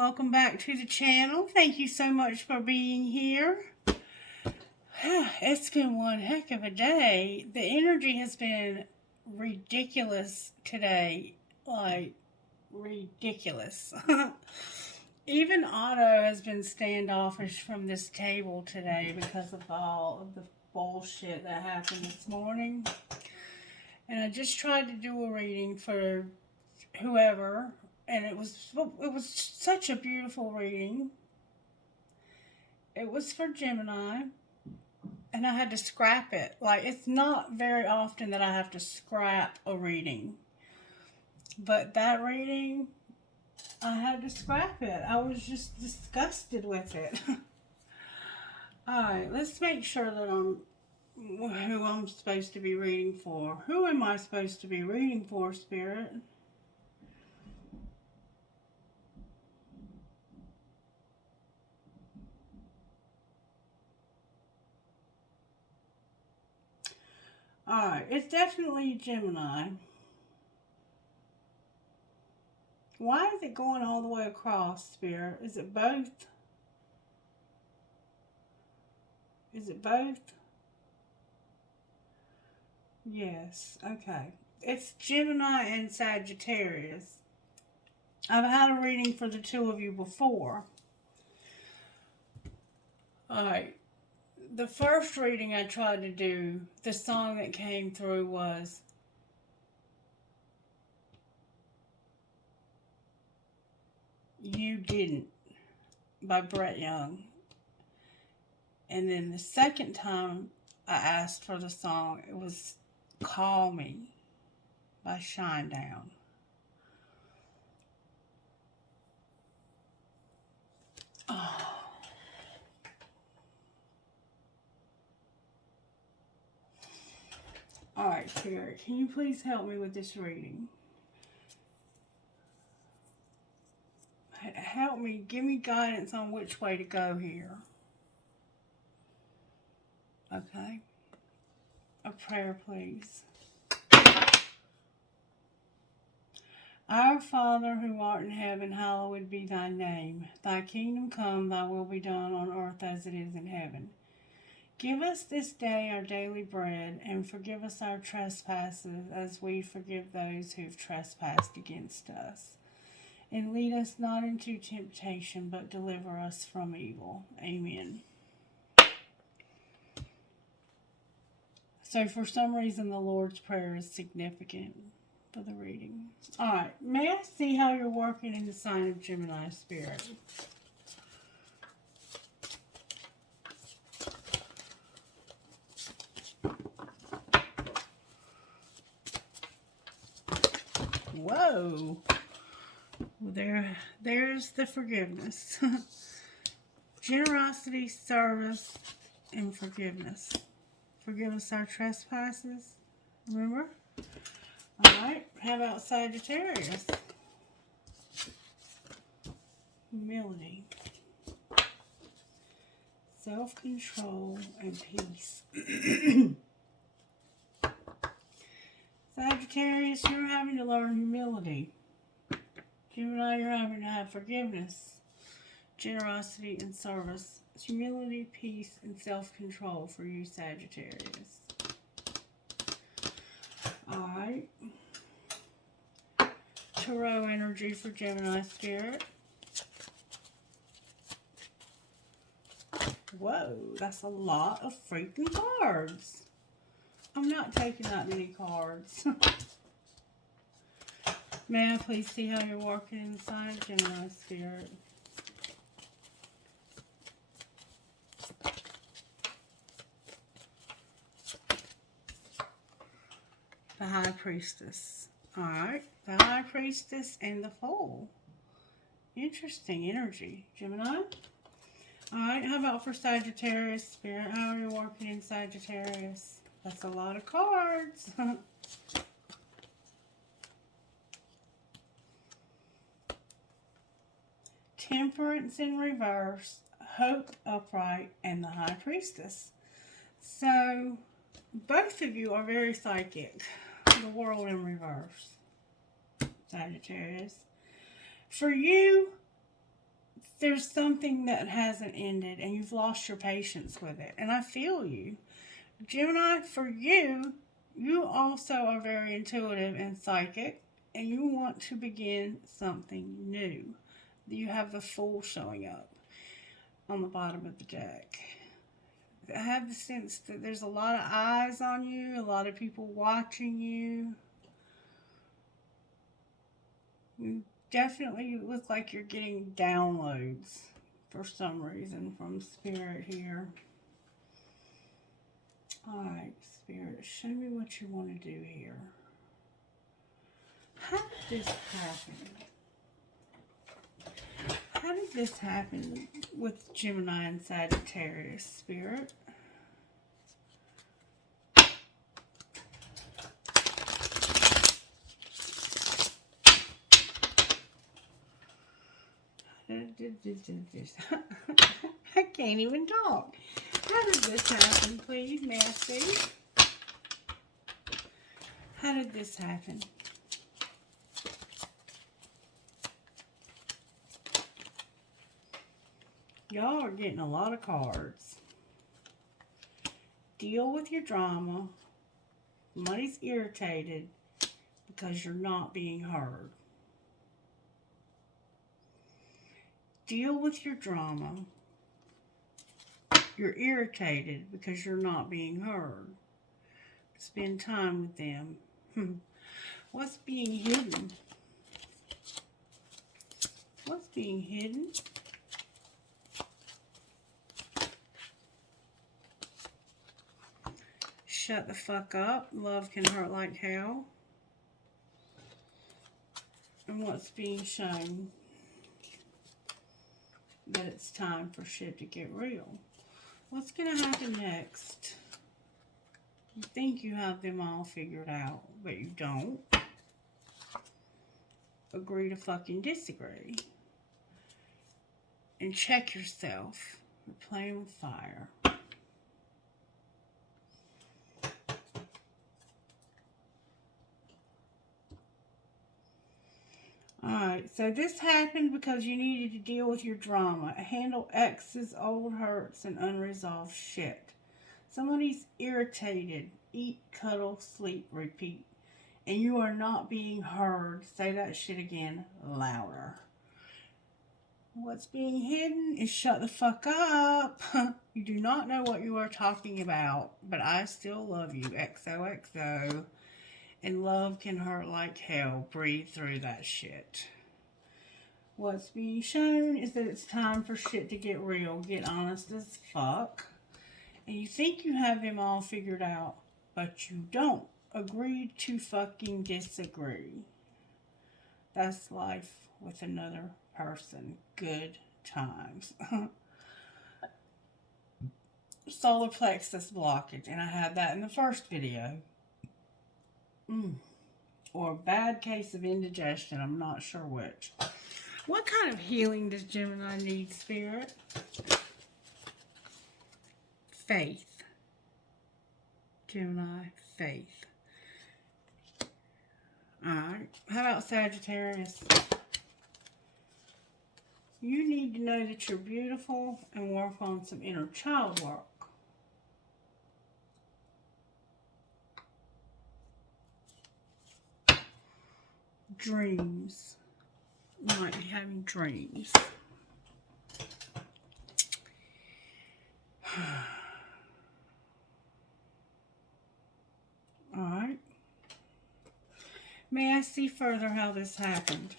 welcome back to the channel. Thank you so much for being here. It's been one heck of a day. The energy has been ridiculous today. Like, ridiculous. Even Otto has been standoffish from this table today because of all of the bullshit that happened this morning. And I just tried to do a reading for whoever, and it was such a beautiful reading. It was for Gemini, and I had to scrap it. Like, it's not very often that I have to scrap a reading, but that reading, I had to scrap it. I was just disgusted with it. Alright, let's make sure that who I'm supposed to be reading for. Who am I supposed to be reading for, Spirit? Alright, it's definitely Gemini. Why is it going all the way across, Spirit? Is it both? Is it both? Yes, okay. It's Gemini and Sagittarius. I've had a reading for the two of you before. Alright. The first reading I tried to do, the song that came through was You Didn't by Brett Young. And then the second time I asked for the song, it was Call Me by Shinedown. Oh. Alright, Spirit, can you please help me with this reading? Help me, give me guidance on which way to go here. Okay. A prayer, please. Our Father, who art in heaven, hallowed be thy name. Thy kingdom come, thy will be done on earth as it is in heaven. Give us this day our daily bread, and forgive us our trespasses as we forgive those who've trespassed against us. And lead us not into temptation, but deliver us from evil. Amen. So for some reason, the Lord's Prayer is significant for the reading. Alright, may I see how you're working in the sign of Gemini, Spirit? Whoa. Well, there's the forgiveness. Generosity, service, and forgiveness. Forgive us our trespasses. Remember? Alright, how about Sagittarius? Humility. Self-control and peace. Sagittarius, you're having to learn humility. Gemini, you're having to have forgiveness, generosity, and service. Humility, peace, and self-control for you, Sagittarius. Alright. Tarot energy for Gemini, Spirit. Whoa, that's a lot of freaking cards. I'm not taking that many cards. May I please see how you're working inside, Gemini, Spirit? The High Priestess. Alright, the High Priestess and the Fool. Interesting energy, Gemini. Alright, how about for Sagittarius, Spirit? How are you working in Sagittarius? That's a lot of cards. Temperance in reverse, Hope upright, and the High Priestess. So, both of you are very psychic. The World in reverse, Sagittarius. For you, there's something that hasn't ended and you've lost your patience with it. And I feel you. Gemini, for you, you also are very intuitive and psychic, and you want to begin something new. You have the Fool showing up on the bottom of the deck. I have the sense that there's a lot of eyes on you, a lot of people watching you. You definitely look like you're getting downloads for some reason from Spirit here. Alright, Spirit, show me what you want to do here. How did this happen? How did this happen with Gemini and Sagittarius, Spirit? I can't even talk. How did this happen, please, may I see? How did this happen? Y'all are getting a lot of cards. Deal with your drama. Somebody's irritated because you're not being heard. Deal with your drama. You're irritated because you're not being heard. Spend time with them. What's being hidden? What's being hidden? Shut the fuck up. Love can hurt like hell. And what's being shown? That it's time for shit to get real. What's going to happen next? You think you have them all figured out, but you don't. Agree to fucking disagree. And check yourself. You're playing with fire. Alright, so this happened because you needed to deal with your drama. Handle exes, old hurts, and unresolved shit. Somebody's irritated. Eat, cuddle, sleep, repeat. And you are not being heard. Say that shit again, louder. What's being hidden is shut the fuck up. You do not know what you are talking about, but I still love you. XOXO. And love can hurt like hell. Breathe through that shit. What's being shown is that it's time for shit to get real. Get honest as fuck. And you think you have them all figured out, but you don't. Agree to fucking disagree. That's life with another person. Good times. Solar plexus blockage. And I had that in the first video. Or a bad case of indigestion. I'm not sure which. What kind of healing does Gemini need, Spirit? Faith. Gemini, faith. Alright. How about Sagittarius? You need to know that you're beautiful and work on some inner child work. Dreams. You might be having dreams. Alright. May I see further how this happened?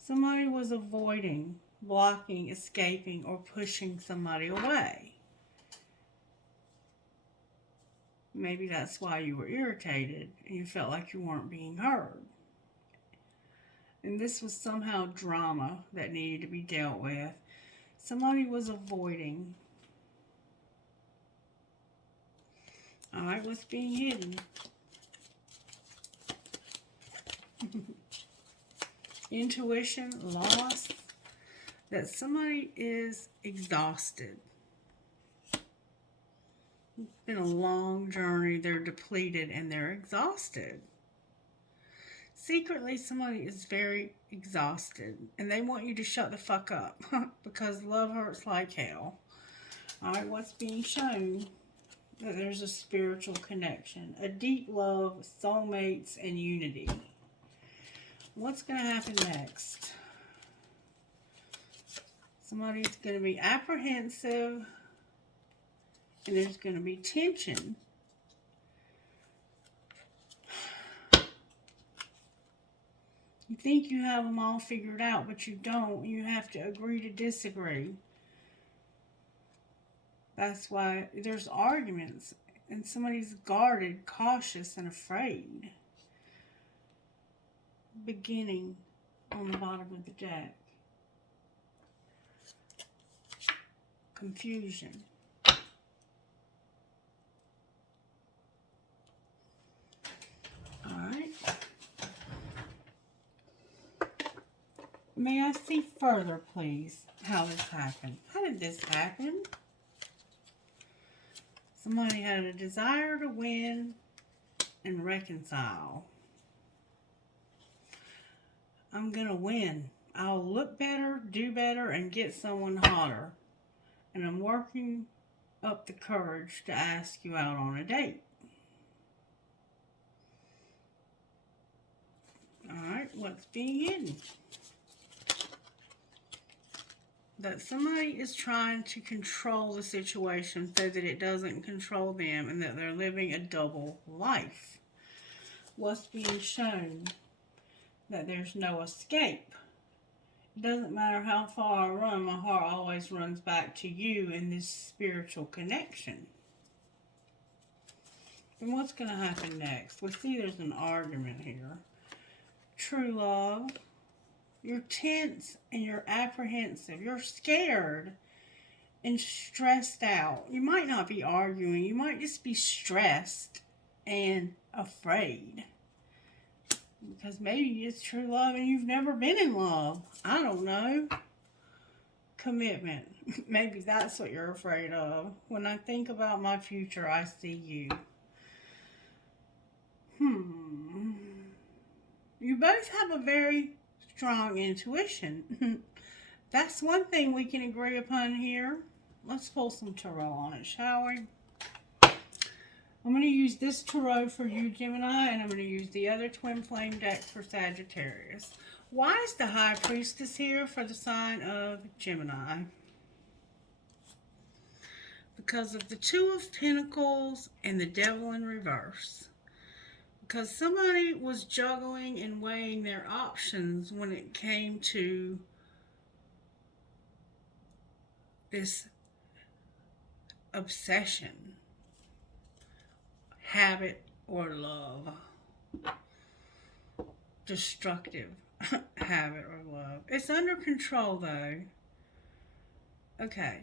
Somebody was avoiding, blocking, escaping, or pushing somebody away. Maybe that's why you were irritated and you felt like you weren't being heard. And this was somehow drama that needed to be dealt with. Somebody was avoiding. Alright, what's being hidden? Intuition, loss, that somebody is exhausted. It's been a long journey. They're depleted and they're exhausted. Secretly, somebody is very exhausted and they want you to shut the fuck up because love hurts like hell. Alright, what's being shown? That there's a spiritual connection, a deep love, soulmates, and unity. What's going to happen next? Somebody's going to be apprehensive and there's going to be tension. You think you have them all figured out, but you don't. You have to agree to disagree. That's why there's arguments, and somebody's guarded, cautious, and afraid. Beginning on the bottom of the deck. Confusion. Alright. May I see further, please, how this happened? How did this happen? Somebody had a desire to win and reconcile. I'm going to win. I'll look better, do better, and get someone hotter. And I'm working up the courage to ask you out on a date. Alright, what's being hidden? That somebody is trying to control the situation so that it doesn't control them and that they're living a double life. What's being shown? That there's no escape. It doesn't matter how far I run, my heart always runs back to you in this spiritual connection. And what's going to happen next? We see there's an argument here. True love. You're tense and you're apprehensive. You're scared and stressed out. You might not be arguing. You might just be stressed and afraid. Because maybe it's true love and you've never been in love. I don't know. Commitment. Maybe that's what you're afraid of. When I think about my future, I see you. You both have a very strong intuition. That's one thing we can agree upon here. Let's pull some tarot on it, shall we? I'm going to use this tarot for you, Gemini, and I'm going to use the other twin flame deck for Sagittarius. Why is the High Priestess here for the sign of Gemini? Because of the Two of Pentacles and the Devil in reverse. Because somebody was juggling and weighing their options when it came to this obsession, habit, or love. Destructive habit or love. It's under control though. Okay.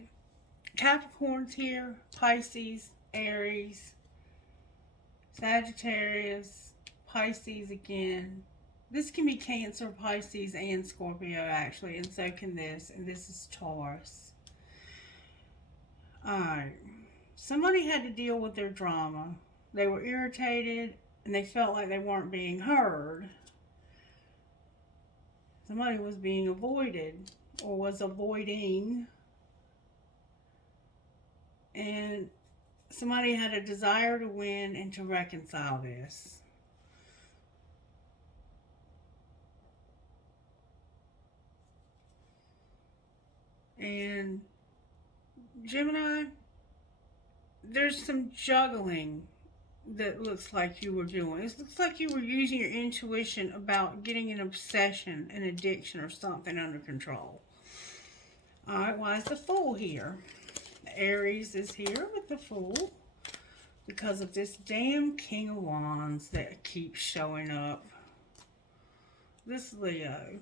Capricorn's here, Pisces, Aries, Sagittarius, Pisces again. This can be Cancer, Pisces, and Scorpio actually, and so can this. And this is Taurus. Alright. Somebody had to deal with their drama. They were irritated and they felt like they weren't being heard. Somebody was being avoided or was avoiding. And somebody had a desire to win and to reconcile this. And Gemini, there's some juggling that looks like you were doing. It looks like you were using your intuition about getting an obsession, an addiction, or something under control. Alright, why is the Fool here? Aries is here with the Fool because of this damn King of Wands that keeps showing up. This Leo.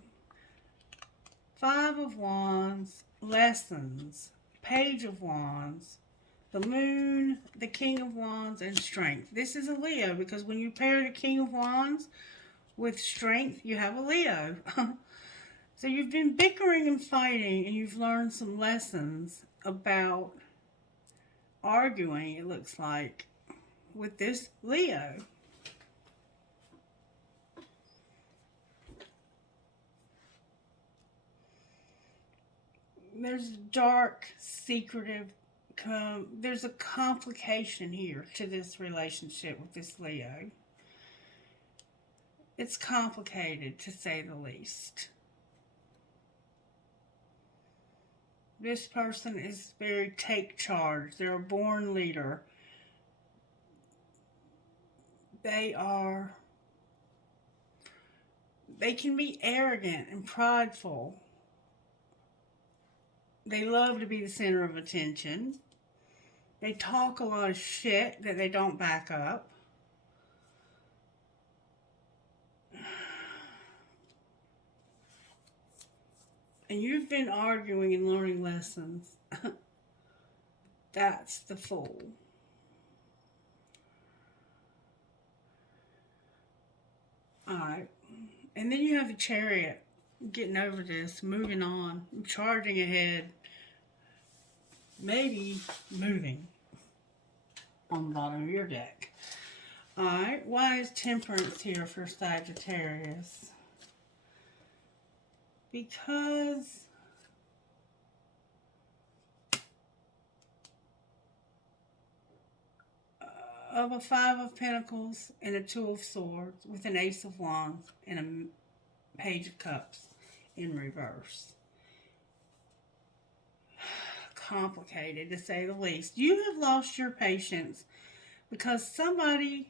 Five of Wands, lessons, Page of Wands, the Moon, the King of Wands, and Strength. This is a Leo because when you pair the King of Wands with Strength, you have a Leo. So you've been bickering and fighting and you've learned some lessons about arguing, it looks like, with this Leo. There's dark, secretive, there's a complication here to this relationship with this Leo. It's complicated, to say the least. This person is very take charge. They're a born leader. They can be arrogant and prideful. They love to be the center of attention. They talk a lot of shit that they don't back up. And you've been arguing and learning lessons. That's the Fool. Alright. And then you have the Chariot. Getting over this, moving on, charging ahead, maybe moving on the bottom of your deck. Alright, why is Temperance here for Sagittarius? Because of a Five of Pentacles and a Two of Swords with an Ace of Wands and a Page of Cups in reverse. Complicated, to say the least. You have lost your patience because somebody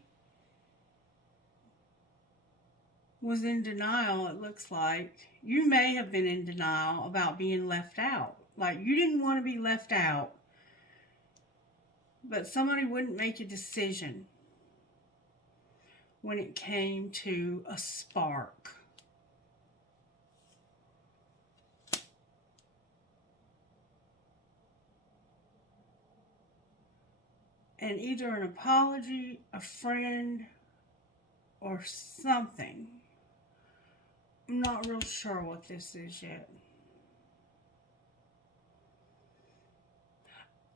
was in denial, it looks like. You may have been in denial about being left out. Like, you didn't want to be left out, but somebody wouldn't make a decision when it came to a spark. And either an apology, a friend, or something. I'm not real sure what this is yet.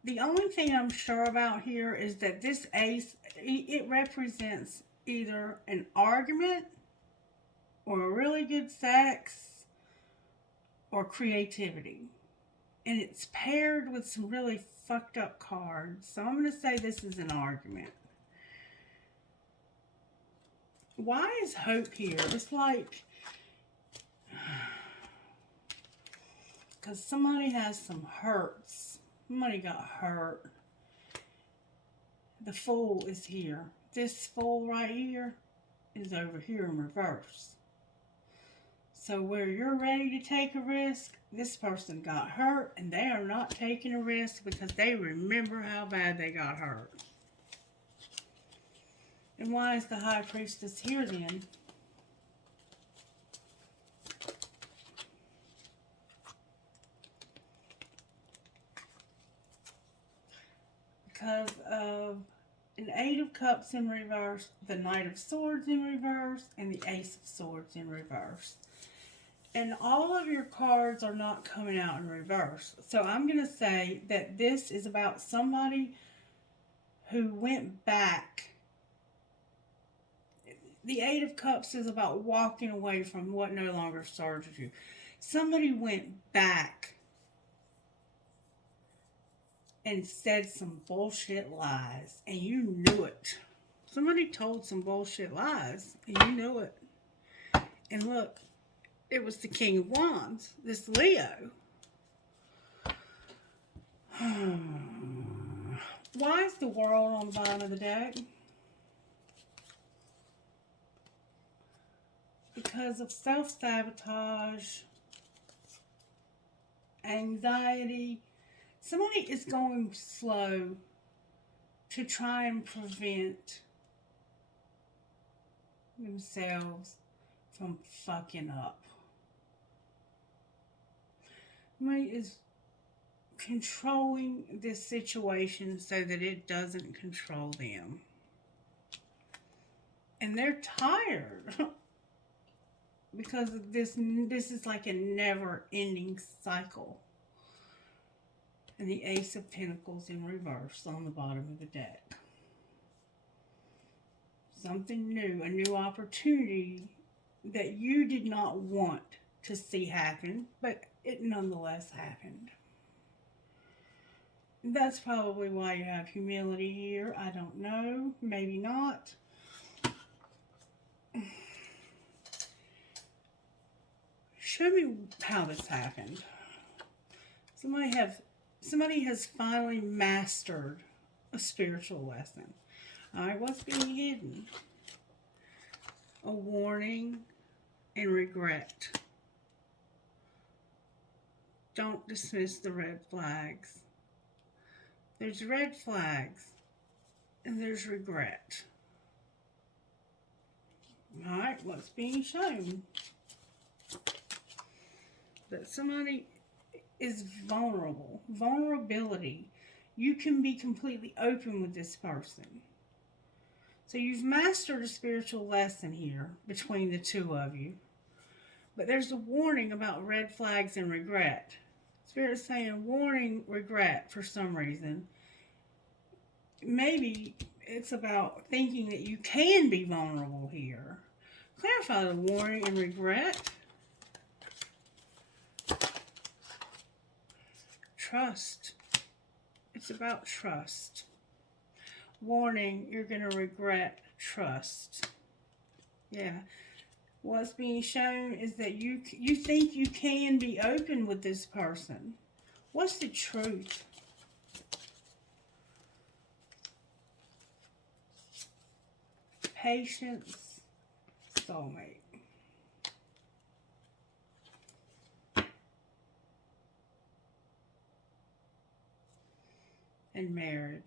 The only thing I'm sure about here is that this ace, it represents either an argument or a really good sex or creativity. And it's paired with some really fucked up cards. So I'm going to say this is an argument. Why is Hope here? It's like, because somebody has some hurts. Somebody got hurt. The Fool is here. This Fool right here is over here in reverse. So where you're ready to take a risk, this person got hurt and they are not taking a risk because they remember how bad they got hurt. And why is the High Priestess here then? Because of an Eight of Cups in reverse, the Knight of Swords in reverse, and the Ace of Swords in reverse. And all of your cards are not coming out in reverse. So I'm going to say that this is about somebody who went back. The Eight of Cups is about walking away from what no longer serves you. Somebody went back and said some bullshit lies, and you knew it. Somebody told some bullshit lies, and you knew it. And look, it was the King of Wands, this Leo. Why is the World on the bottom of the deck? Because of self-sabotage, anxiety. Somebody is going slow to try and prevent themselves from fucking up. Somebody is controlling this situation so that it doesn't control them. And they're tired. Because this is like a never-ending cycle. And the Ace of Pentacles in reverse on the bottom of the deck. Something new, a new opportunity that you did not want to see happen, but it nonetheless happened. That's probably why you have humility here. I don't know. Maybe not. Show me how this happened. Somebody has finally mastered a spiritual lesson. Alright, what's being hidden? A warning and regret. Don't dismiss the red flags. There's red flags and there's regret. Alright, what's being shown? That somebody is vulnerable. Vulnerability. You can be completely open with this person. So you've mastered a spiritual lesson here between the two of you. But there's a warning about red flags and regret. Spirit's saying warning, regret for some reason. Maybe it's about thinking that you can be vulnerable here. Clarify the warning and regret. Trust. It's about trust. Warning, you're going to regret trust. Yeah. What's being shown is that you think you can be open with this person. What's the truth? Patience, soulmate. And marriage.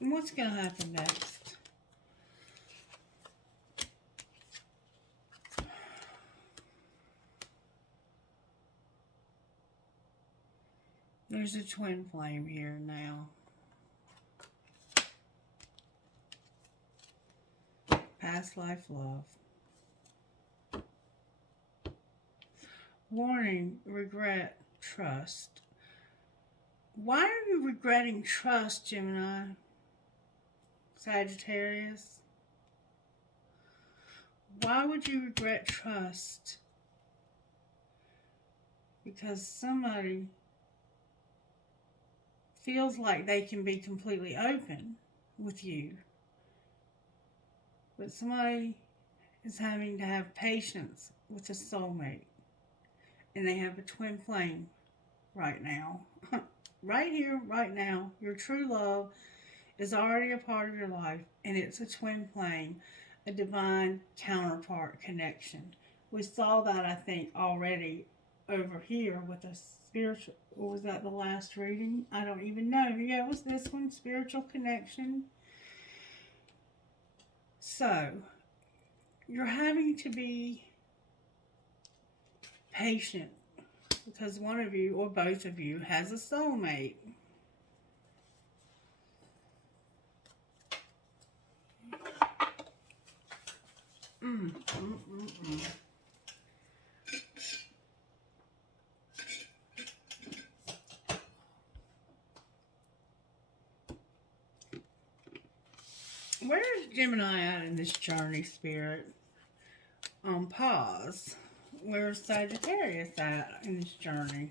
And what's going to happen next? There's a twin flame here now. Past life love. Warning, regret, trust. Why are you regretting trust, Gemini? Sagittarius? Why would you regret trust? Because somebody feels like they can be completely open with you. But somebody is having to have patience with a soulmate. And they have a twin flame right now. Right here, right now. Your true love is already a part of your life. And it's a twin flame. A divine counterpart connection. We saw that, I think, already over here with a spiritual... Or was that the last reading? I don't even know. Yeah, it was this one. Spiritual connection. So, you're having to be patient because one of you or both of you has a soulmate. Where is Gemini at in this journey, Spirit? On pause. Where's Sagittarius at in this journey?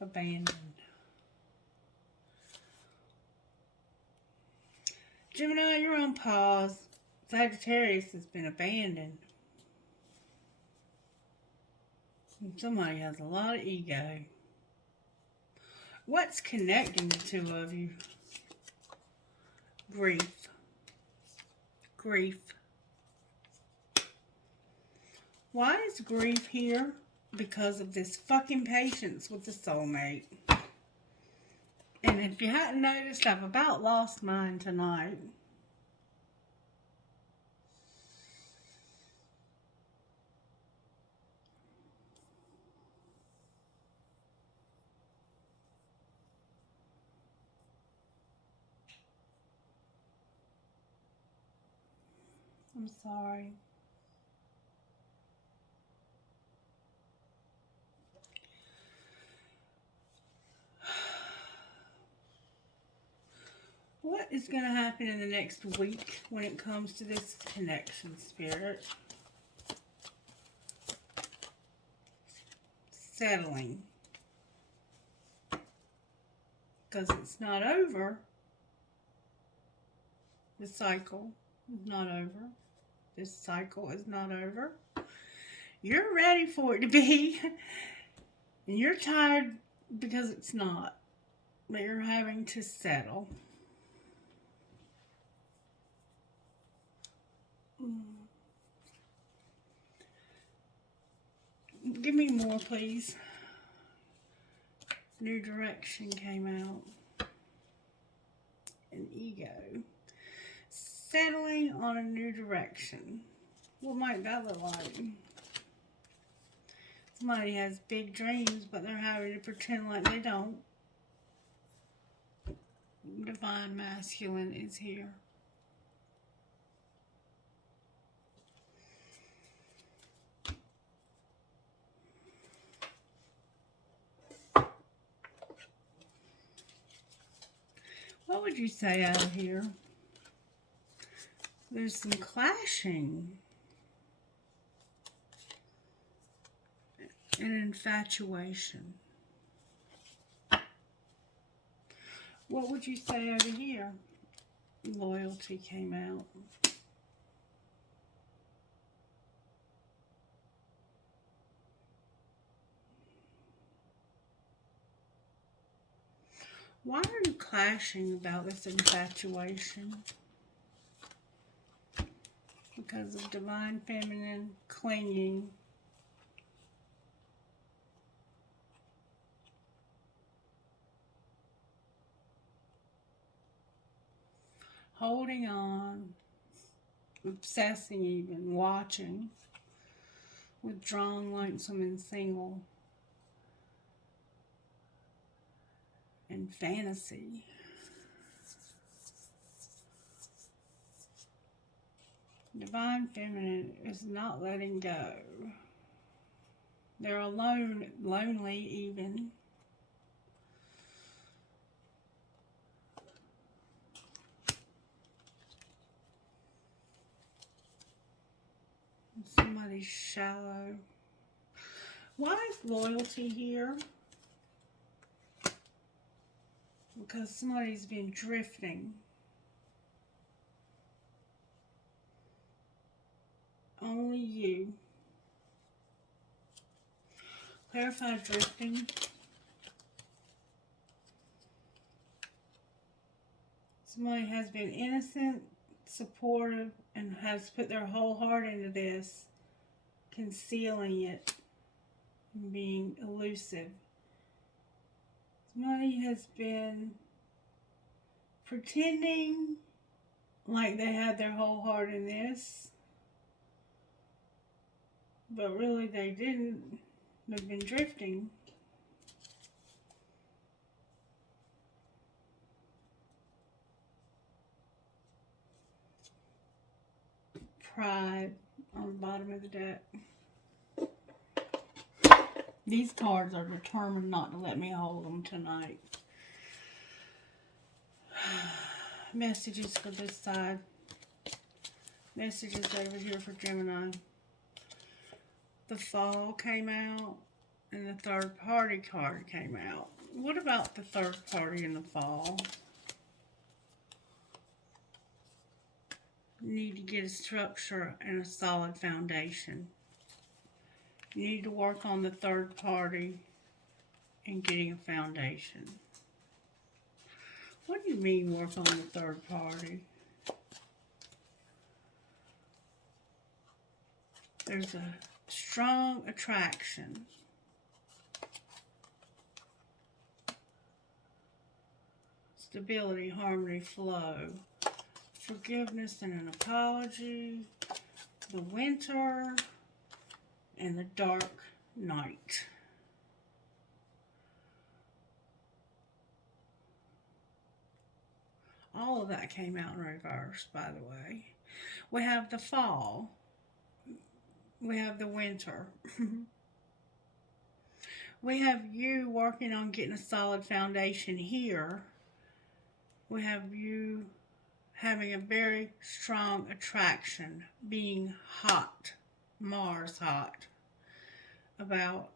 Abandoned. Gemini, you're on pause. Sagittarius has been abandoned. And somebody has a lot of ego. What's connecting the two of you? Grief. Grief. Why is grief here? Because of this fucking patience with the soulmate. And if you hadn't noticed, I've about lost mine tonight. I'm sorry. What is going to happen in the next week when it comes to this connection, Spirit? Settling. because it's not over. The cycle is not over. This cycle is not over. You're ready for it to be, and you're tired because it's not. But you're having to settle. Give me more, please. New direction came out. An ego. Settling on a new direction. What might that look like? Somebody has big dreams, but they're having to pretend like they don't. Divine masculine is here. What would you say out of here? There's some clashing. An infatuation. What would you say over here? Loyalty came out. Why are you clashing about this infatuation? Because of divine feminine clinging. Holding on, obsessing even, watching, withdrawn like someone single, and fantasy. Divine feminine is not letting go. They're alone, lonely even. Somebody's shallow. Why is loyalty here? Because somebody's been drifting. Only you. Clarify drifting. Somebody has been innocent, supportive, and has put their whole heart into this, concealing it and being elusive. Somebody has been pretending like they had their whole heart in this, but really they didn't. They've been drifting. Pride on the bottom of the deck. These cards are determined not to let me hold them tonight. Messages for this side. Messages over here for Gemini. The Fall came out, and the Third Party card came out. What about the third party in the Fall? You need to get a structure and a solid foundation. You need to work on the third party and getting a foundation. What do you mean work on the third party? There's a strong attraction. Stability, harmony, flow. Forgiveness and an apology. The Winter. And the Dark Night. All of that came out in reverse, by the way. We have the Fall. We have the Winter. We have you working on getting a solid foundation here. We have you having a very strong attraction, being hot, Mars hot, about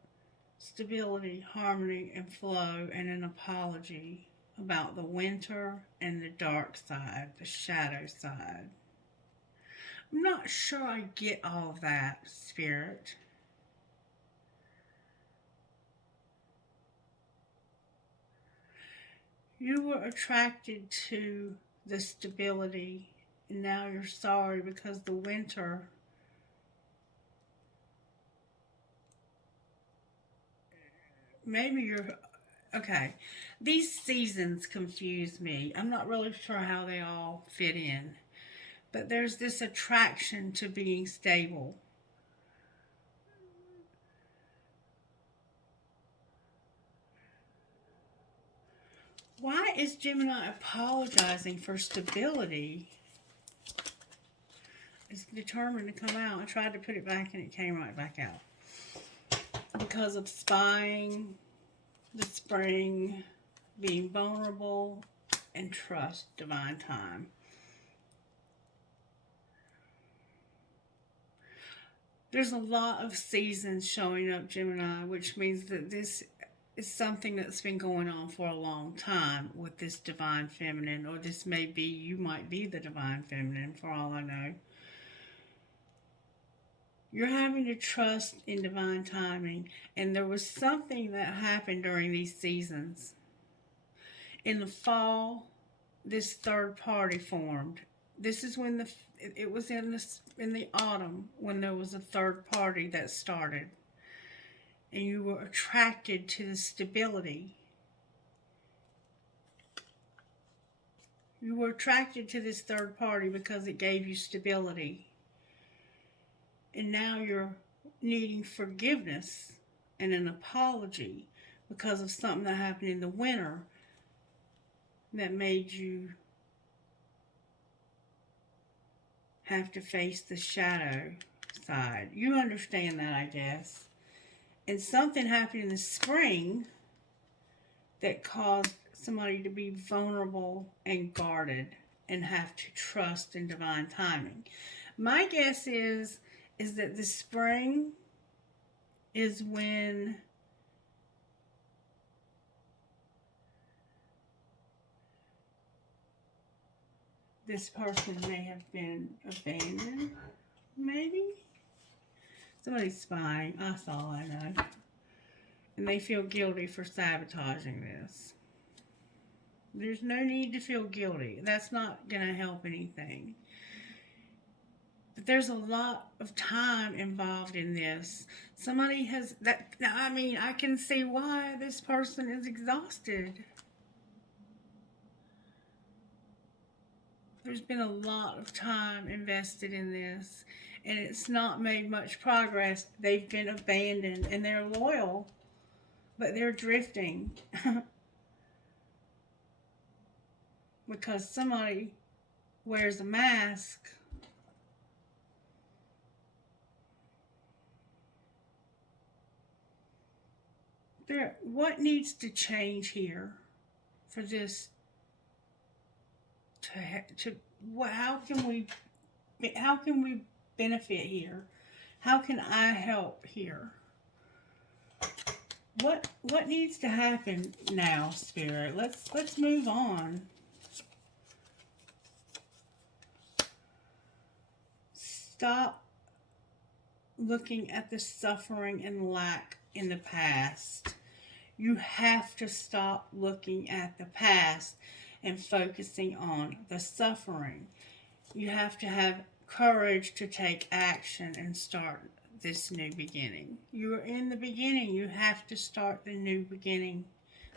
stability, harmony, and flow, and an apology. about the winter and the dark side, the shadow side. I'm not sure I get all of that, Spirit. You were attracted to the stability, and now you're sorry because the winter, maybe you're, okay. These seasons confuse me. I'm not really sure how they all fit in, but there's this attraction to being stable. Why is Gemini apologizing for stability? It's determined to come out. I tried to put it back and it came right back out. Because of spying, the spring, being vulnerable, and trust divine time. There's a lot of seasons showing up, Gemini, which means that this is something that's been going on for a long time with this divine feminine, or this may be, you might be the divine feminine for all I know. You're having to trust in divine timing, and there was something that happened during these seasons. In the fall, this third party formed. This is when it was in the autumn when there was a third party that started, and you were attracted to the stability. You were attracted to this third party because it gave you stability. And now you're needing forgiveness and an apology because of something that happened in the winter that made you have to face the shadow side. You understand that, I guess. And something happened in the spring that caused somebody to be vulnerable and guarded and have to trust in divine timing. My guess is that the spring is when this person may have been abandoned, maybe? Somebody's spying, that's all I know. And they feel guilty for sabotaging this. There's no need to feel guilty. That's not going to help anything. But there's a lot of time involved in this. Somebody has that. I mean, I can see why this person is exhausted. There's been a lot of time invested in this, and it's not made much progress. They've been abandoned, and they're loyal, but they're drifting because somebody wears a mask. What needs to change here for this how can we benefit here? How can I help here? What needs to happen now, Spirit? Let's move on. Stop looking at the suffering and lack in the past. You have to stop looking at the past and focusing on the suffering. You have to have courage to take action and start this new beginning. You are in the beginning. You have to start the new beginning.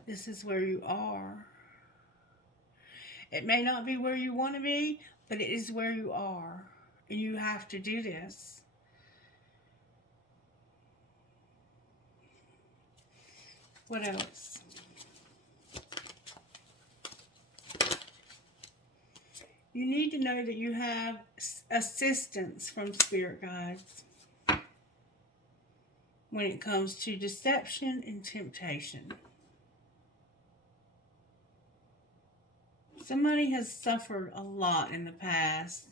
This is where you are. It may not be where you want to be, but it is where you are. And you have to do this. What else? You need to know that you have assistance from spirit guides when it comes to deception and temptation. Somebody has suffered a lot in the past.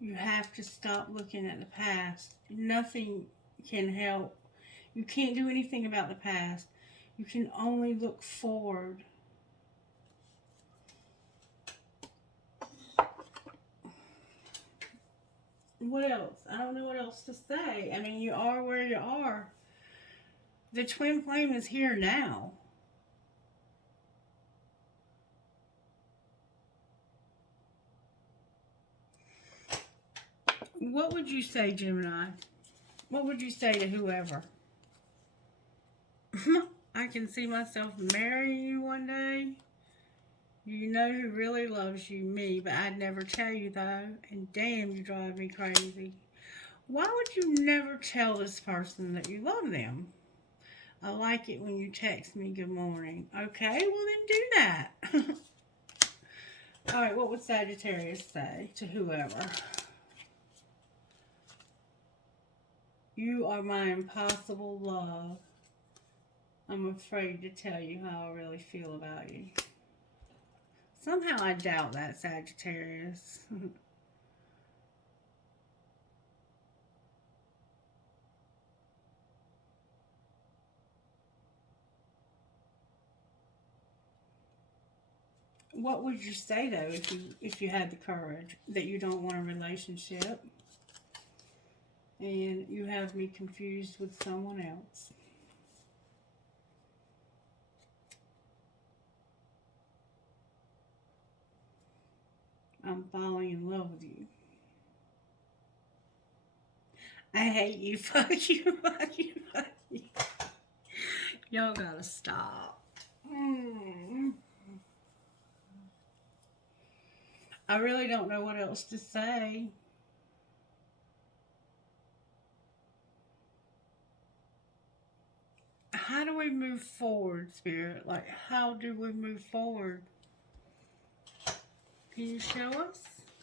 You have to stop looking at the past. Nothing can help. You can't do anything about the past. You can only look forward. What else? I don't know what else to say. I mean, you are where you are. The twin flame is here now. What would you say, Gemini? What would you say to whoever? I can see myself marrying you one day. You know who really loves you? Me, but I'd never tell you though. And damn, you drive me crazy. Why would you never tell this person that you love them? I like it when you text me good morning. Okay, well then do that. Alright, what would Sagittarius say to whoever? You are my impossible love. I'm afraid to tell you how I really feel about you. Somehow I doubt that, Sagittarius. What would you say though if you had the courage that you don't want a relationship and you have me confused with someone else? I'm falling in love with you. I hate you. Fuck you. Fuck you. Fuck you. Y'all gotta stop. I really don't know what else to say. How do we move forward, Spirit? Like, how do we move forward? Can you show us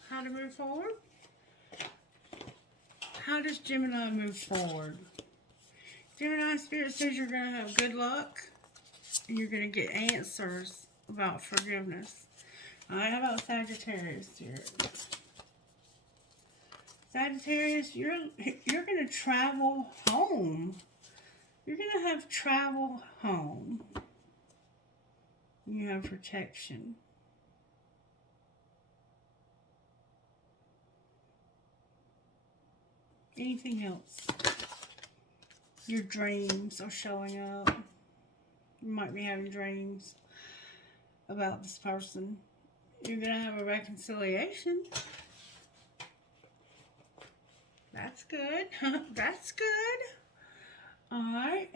how to move forward? How does Gemini move forward? Gemini Spirit says you're going to have good luck and you're going to get answers about forgiveness. Alright, how about Sagittarius Spirit? Sagittarius, you're going to travel home. You're going to have travel home. You have protection. Anything else? Your dreams are showing up. You might be having dreams about this person. You're going to have a reconciliation. That's good. That's good. Alright.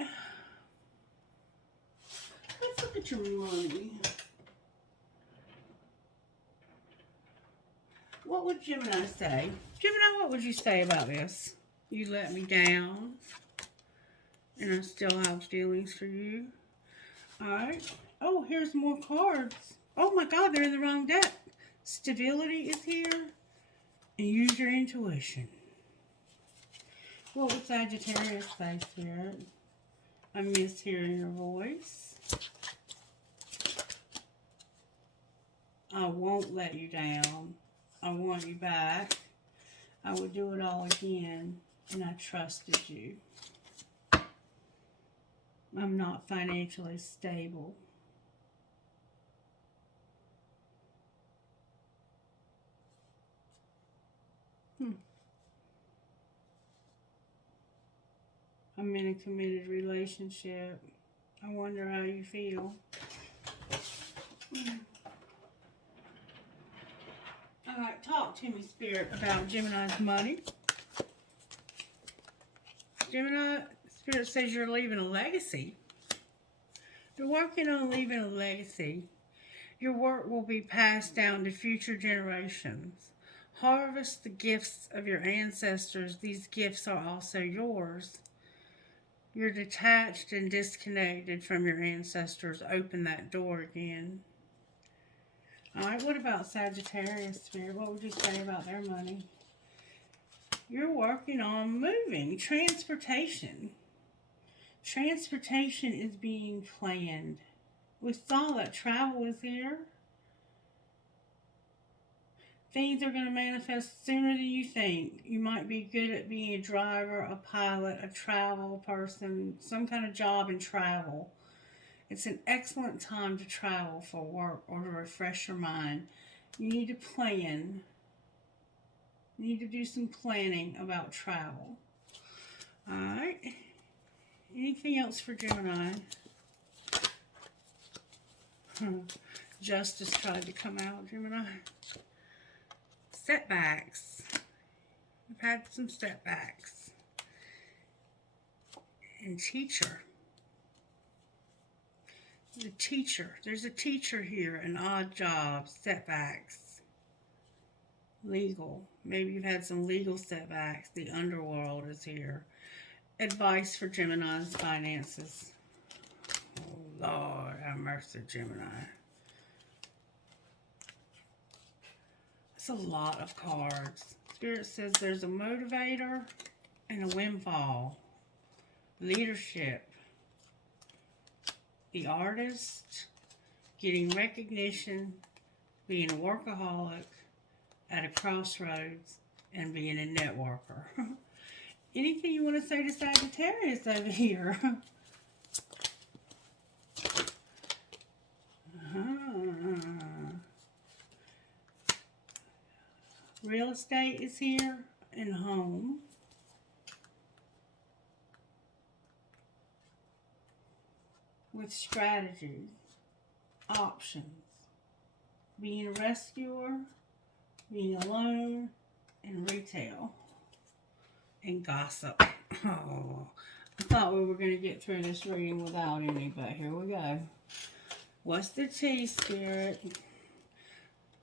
Let's look at your money. What would Gemini say? Gemini, what would you say about this? You let me down. And I still have feelings for you. Alright. Oh, here's more cards. Oh my god, they're in the wrong deck. Stability is here. And use your intuition. What would Sagittarius say, Spirit? I miss hearing your voice. I won't let you down. I want you back. I would do it all again. And I trusted you. I'm not financially stable. I'm in a committed relationship. I wonder how you feel. Alright, talk to me, Spirit, about Gemini's money. Gemini, Spirit says you're leaving a legacy. You're working on leaving a legacy. Your work will be passed down to future generations. Harvest the gifts of your ancestors. These gifts are also yours. You're detached and disconnected from your ancestors. Open that door again. Alright, what about Sagittarius, Spirit? What would you say about their money? You're working on moving. Transportation. Transportation is being planned. We saw that travel is here. Things are going to manifest sooner than you think. You might be good at being a driver, a pilot, a travel person, some kind of job in travel. It's an excellent time to travel for work or to refresh your mind. You need to plan. You need to do some planning about travel. Alright. Anything else for Gemini? Justice tried to come out, Gemini. Setbacks. We've had some setbacks. And teacher. The teacher. There's a teacher here. An odd job. Setbacks. Legal. Maybe you've had some legal setbacks. The underworld is here. Advice for Gemini's finances. Oh, Lord, have mercy, Gemini. That's a lot of cards. Spirit says there's a motivator and a windfall. Leadership. The artist. Getting recognition. Being a workaholic. At a crossroads. And being a networker. Anything you want to say to Sagittarius over here? Real estate is here and home. With strategy, options, being a rescuer, being alone, and retail, and gossip. Oh, I thought we were going to get through this reading without any, but here we go. What's the tea, Spirit?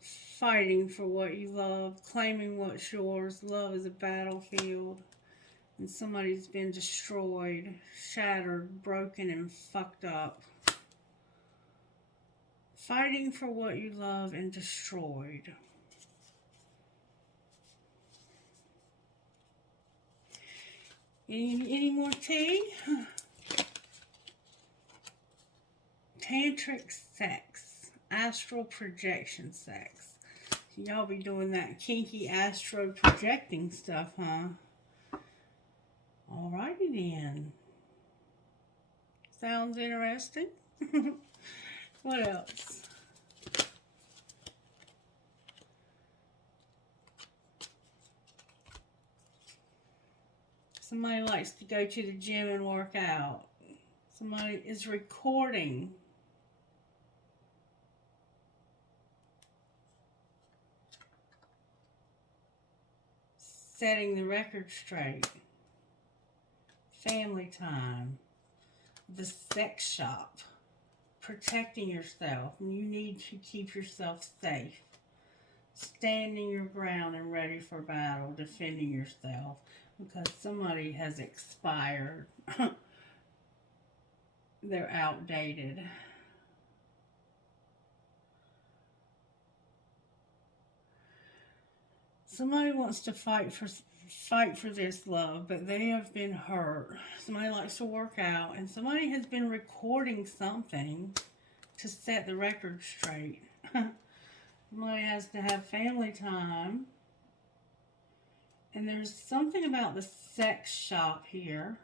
Fighting for what you love, claiming what's yours. Love is a battlefield, and somebody's been destroyed, shattered, broken, and fucked up. Fighting for what you love and destroyed. Any more tea? Tantric sex, astral projection sex. Y'all be doing that kinky astro projecting stuff, huh? Alrighty then. Sounds interesting. What else? Somebody likes to go to the gym and work out. Somebody is recording. Setting the record straight. Family time. The sex shop. Protecting yourself. You need to keep yourself safe. Standing your ground and ready for battle. Defending yourself. Because somebody has expired. They're outdated. Somebody wants to fight for this love, but they have been hurt. Somebody likes to work out, and somebody has been recording something to set the record straight. Somebody has to have family time. And there's something about the sex shop here.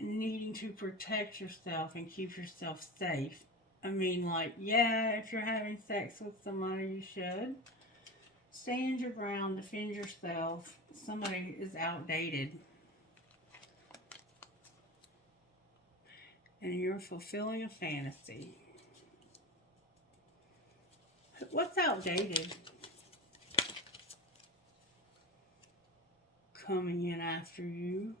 Needing to protect yourself and keep yourself safe. I mean, like, yeah, if you're having sex with somebody, you should. Stand your ground, defend yourself. Somebody is outdated. And you're fulfilling a fantasy. What's outdated? Coming in after you.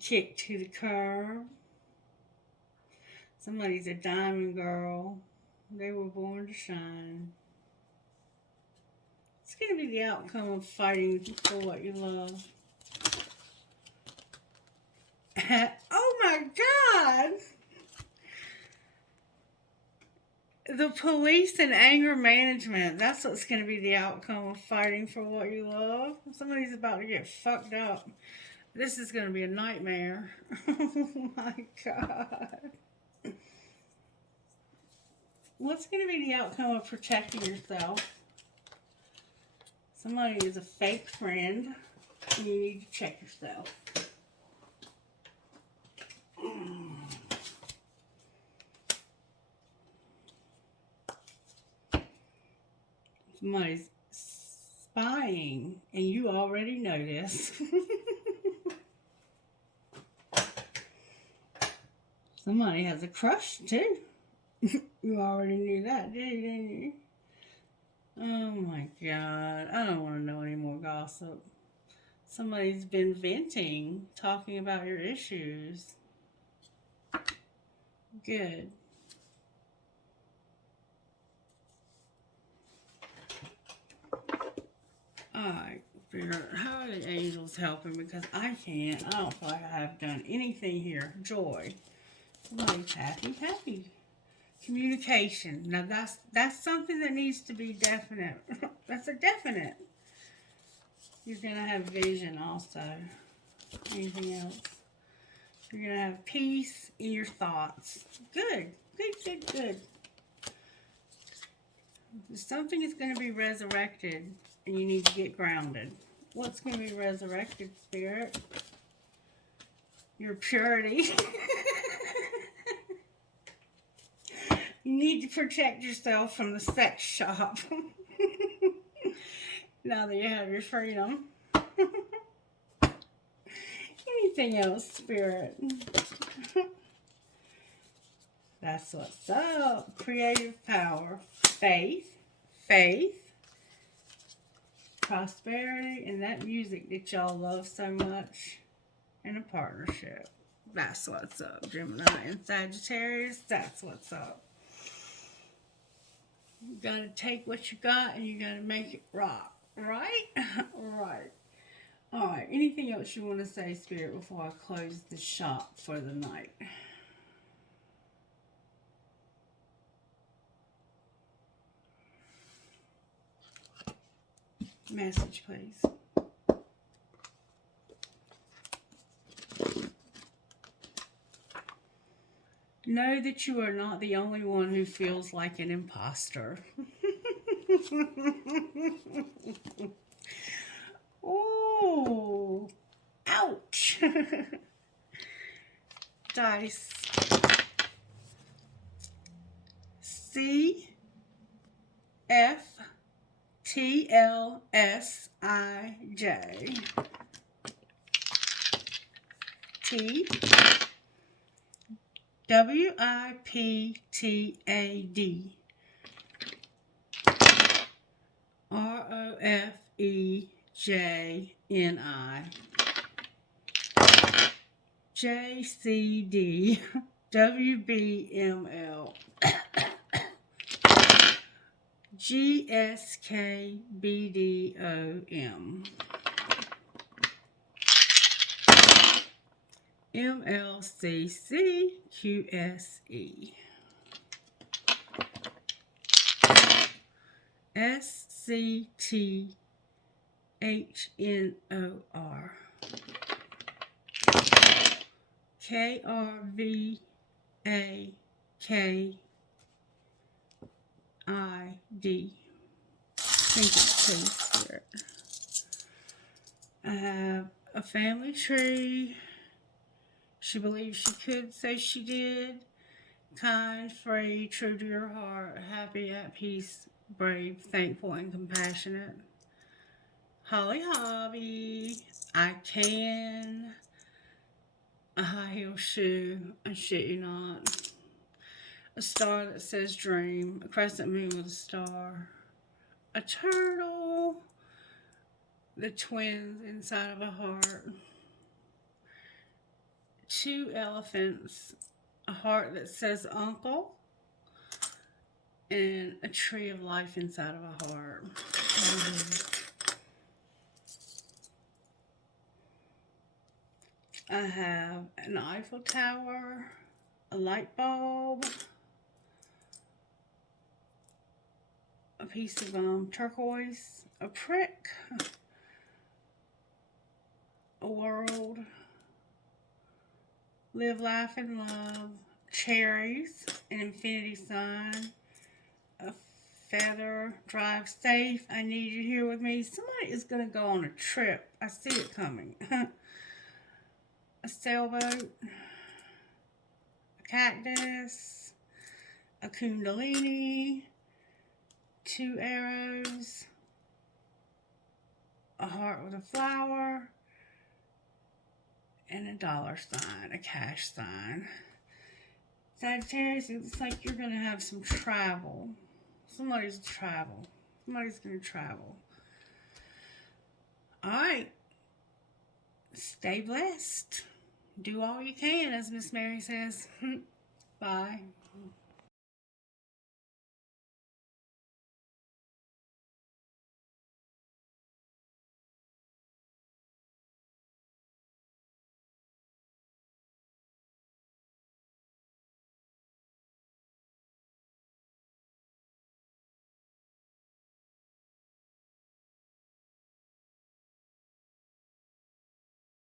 Kick to the curb. Somebody's a diamond girl. They were born to shine. It's going to be the outcome of fighting for what you love. Oh my God! The police and anger management. That's what's going to be the outcome of fighting for what you love. Somebody's about to get fucked up. This is going to be a nightmare. Oh my God. What's going to be the outcome of protecting yourself? Somebody is a fake friend. You need to check yourself. Somebody's spying, and you already know this. Somebody has a crush, too. You already knew that, didn't you? Oh, my God. I don't want to know any more gossip. Somebody's been venting, talking about your issues. Good. Alright, how are the angels helping? Because I can't. I don't feel like I have done anything here. Joy. Somebody's happy. Happy. Communication. Now that's something that needs to be definite. That's a definite. You're going to have vision also. Anything else? You're going to have peace in your thoughts. Good. Good, good, good. Something is going to be resurrected, and you need to get grounded. What's going to be resurrected, Spirit? Your purity. You need to protect yourself from the sex shop. Now that you have your freedom. Anything else, Spirit? That's what's up. Creative power. Faith. Faith. Prosperity. And that music that y'all love so much. And a partnership. That's what's up. Gemini and Sagittarius. That's what's up. You gotta take what you got and you gotta make it rock. Right? Right. Alright. Anything else you want to say, Spirit, before I close the shop for the night? Message, please. Know that you are not the only one who feels like an imposter. Oh, ouch. Dice. CFTLSIJ. T. WIPTAD. ROFEJNI. JCD. WBML. GSKBDOM. MLCCQSE. SCTHNOR. KRVAKID. Thank you, please, Spirit. I have a family tree. She believes she could say she did. Kind, free, true to your heart, happy, at peace, brave, thankful, and compassionate. Holly Hobby. I can. A high heel shoe. I shit you not. A star that says dream. A crescent moon with a star. A turtle. The twins inside of a heart. 2 elephants. A heart that says uncle. And a tree of life inside of a heart. I have an Eiffel Tower, a light bulb, a piece of turquoise, a prick, a world, live, laugh, and love, cherries, an infinity sign, a feather. Drive safe. I need you here with me. Somebody is going to go on a trip. I see it coming. A sailboat. A cactus. A kundalini. 2 arrows. A heart with a flower. And a dollar sign. A cash sign. Sagittarius, it looks like you're going to have some travel. Somebody's going to travel. Alright. Stay blessed. Do all you can, as Miss Mary says. Bye.